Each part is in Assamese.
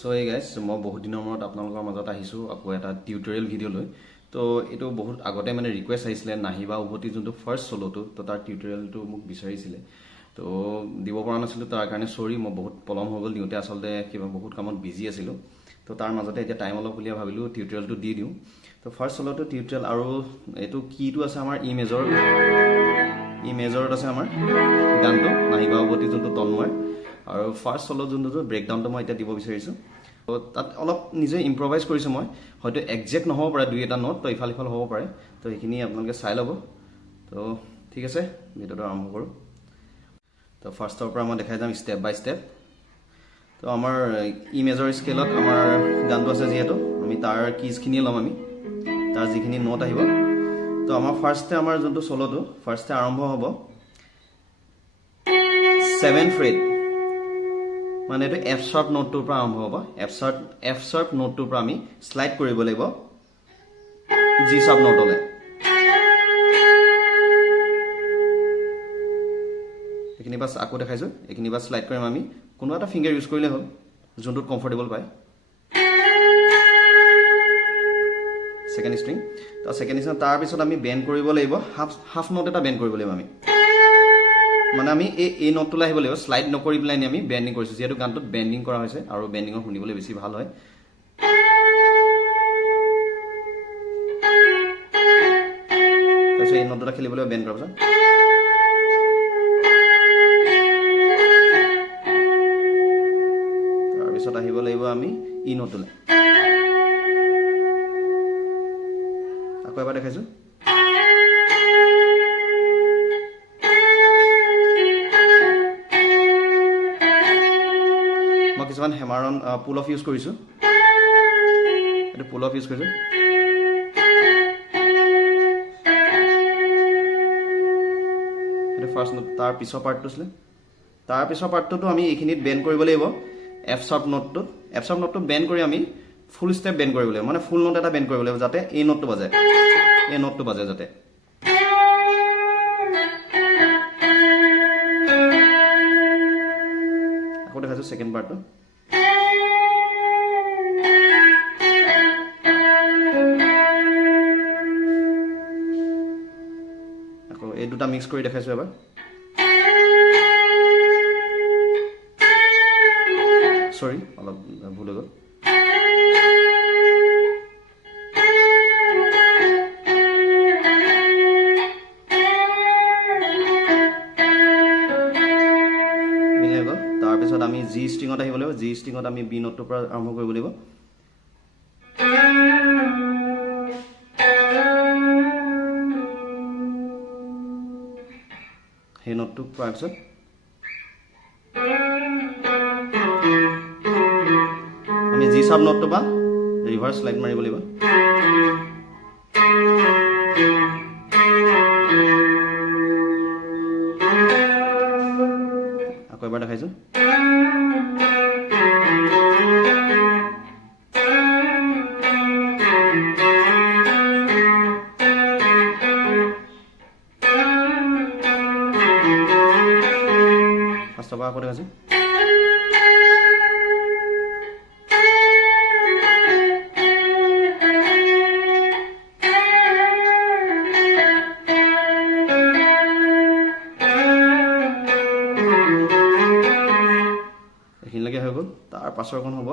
So hey guys, মই বহুত দিনৰ মূৰত আপোনালোকৰ মাজত আহিছো আকৌ এটা টিউটৰিয়েল ভিডিঅ' লৈ। তো এটো বহুত আগতে মানে ৰিকুৱেষ্ট আহিছিলে নাহিবা উভতি যোনটো ফাৰ্স্ট সোলোটো তো তাৰ টিউটৰিয়েলটো মোক বিচাৰিছিলে। তো দিব পৰা নাছিলো তাৰ কাৰণে সৰি মই বহুত পলম হৈ গল দিওতে আসলতে কিবা বহুত কামত বিজি আছিলো। তো তাৰ মাজতে এতিয়া টাইম অলপ উলিয়া ভাবিলো টিউটৰিয়েলটো দি দিও। তো ফাৰ্স্ট সোলোটো টিউটৰিয়েল আৰু এটো কিটো আছে আমাৰ ই মেজৰত আছে আমাৰ গানটো নাহিবা উভতি যোনটো তন্ময় আৰু ফাৰ্স্ট সোলো যোনটো ব্ৰেকডাউনটো মই এতিয়া দিব বিচাৰিছো। তো তাত অলপ নিজে ইম্প্ৰোভাইজ কৰিছো মই হয়তো একজেক্ট নহব পাৰে দুই এটা নোট তো ইফাল ইফাল হ'ব পাৰে তো এইখিনি আপোনালোকে চাই ল'ব। তো ঠিক আছে ভিডিঅ'টো আৰম্ভ কৰো। তো ফাৰ্স্টৰ পৰা মই দেখাই যাম স্টেপ বাই স্টেপ। তো আমাৰ ই মেজৰ স্কেলত আমাৰ গানটো আছে যেহেতু আমি তাৰ কিজখিনি লম আমি তাৰ যিখিনি নোট আহিব। তো আমাৰ ফাৰ্স্টে আমাৰ যোনটো সোলোটো ফাৰ্স্টে আৰম্ভ হ'ব 7th ফ্ৰেট মানে এটো এফ শাৰ্প নোটটোৰ পৰা আৰম্ভ হ'ব। এফ শাৰ্প নোটটোৰ পৰা আমি স্লাইড কৰিব লাগিব জি শাৰ্প নোটলে। এখিনি বাস আকৌ দেখাইছো এখিনি বাস স্লাইড কৰিম আমি কোনো এটা ফিংগাৰ ইউজ কৰিলে হ'ল যোনটোত কমফৰ্টেবল পায়। সেকেন্ড স্ট্ৰিং তো সেকেন্ড স্ট্ৰিং তাৰ পিছত আমি বেন্ড কৰিব লাগিব হাফ নোট এটা বেন্ড কৰিব লাগিব আমি মানে আমি এই নোটটোলৈ আহিব লাগিব স্লাইড নকৰি পেলাই আমি বেন্ডিং কৰিছো যেহেতু গানটোত বেন্ডিং কৰা হৈছে আৰু বেন্ডিংৰ শুনিবলৈ বেছি ভাল হয়। তাৰপিছত এই নোটটা খেলিবলৈ বেন্ড কৰাৰ পিছত তাৰপিছত আহিব লাগিব আমি ই নোটটোলৈ আকৌ এবাৰ দেখাইছো। কিছুমান হেমাৰন পুল অফ ইউজ কৰিছো এটো পুল অফ ইউজ কৰিছো। এটো ফাৰ্স্ট নোট তাৰ পিছৰ পাৰ্টটো আছিল তাৰ পিছৰ পাৰ্টটো আমি এইখিনিত বেন্ড কৰিব লাগিব এফ শাৰ্প নোটটো বেন্ড কৰি আমি ফুল স্টেপ বেন্ড কৰিব লাগিব মানে ফুল নোট এটা বেন্ড কৰিব লাগিব যাতে এই নোটটো বাজে যাতে। আকৌ দেখাইছো সেকেন্ড পাৰ্টটো এই দুটা মিক্স কৰি দেখাইছো এবাৰ। সৰি অলপ ভুল হৈ গ'ল। মিলাই গ'ল তাৰপিছত আমি জি ষ্ট্ৰিঙত আহিব লাগিব জি ষ্ট্ৰিঙত আমি বি নোটটোৰ পৰা আৰম্ভ কৰিব লাগিব। সেই নোটটো পোৱাৰ পিছত আমি জি শাৰ্প নোটটো বা ৰিভাৰ্স স্লাইড মাৰিব লাগিব। আকৌ এবাৰ দেখাইছো। ফাৰ্স্টৰ পৰা আকৌ দেখাইছো। এইখিনিলৈকে হৈ গ'ল তাৰ পাছৰখন হ'ব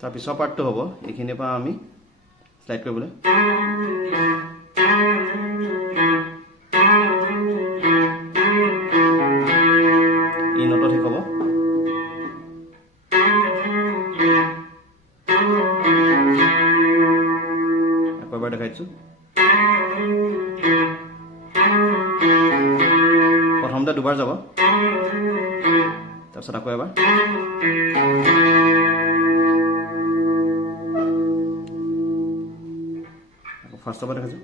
তাৰ পিছৰ পাৰ্টটো হ'ব এইখিনিৰ পৰা আমি স্লাইড কৰিবলৈ ই নোটত শেষ হ'ব। আকৌ এবাৰ দেখাইছো প্ৰথমতে দুবাৰ যাব তাৰপিছত আকৌ এবাৰ ফাৰ্স্টৰ পৰা দেখাইছো।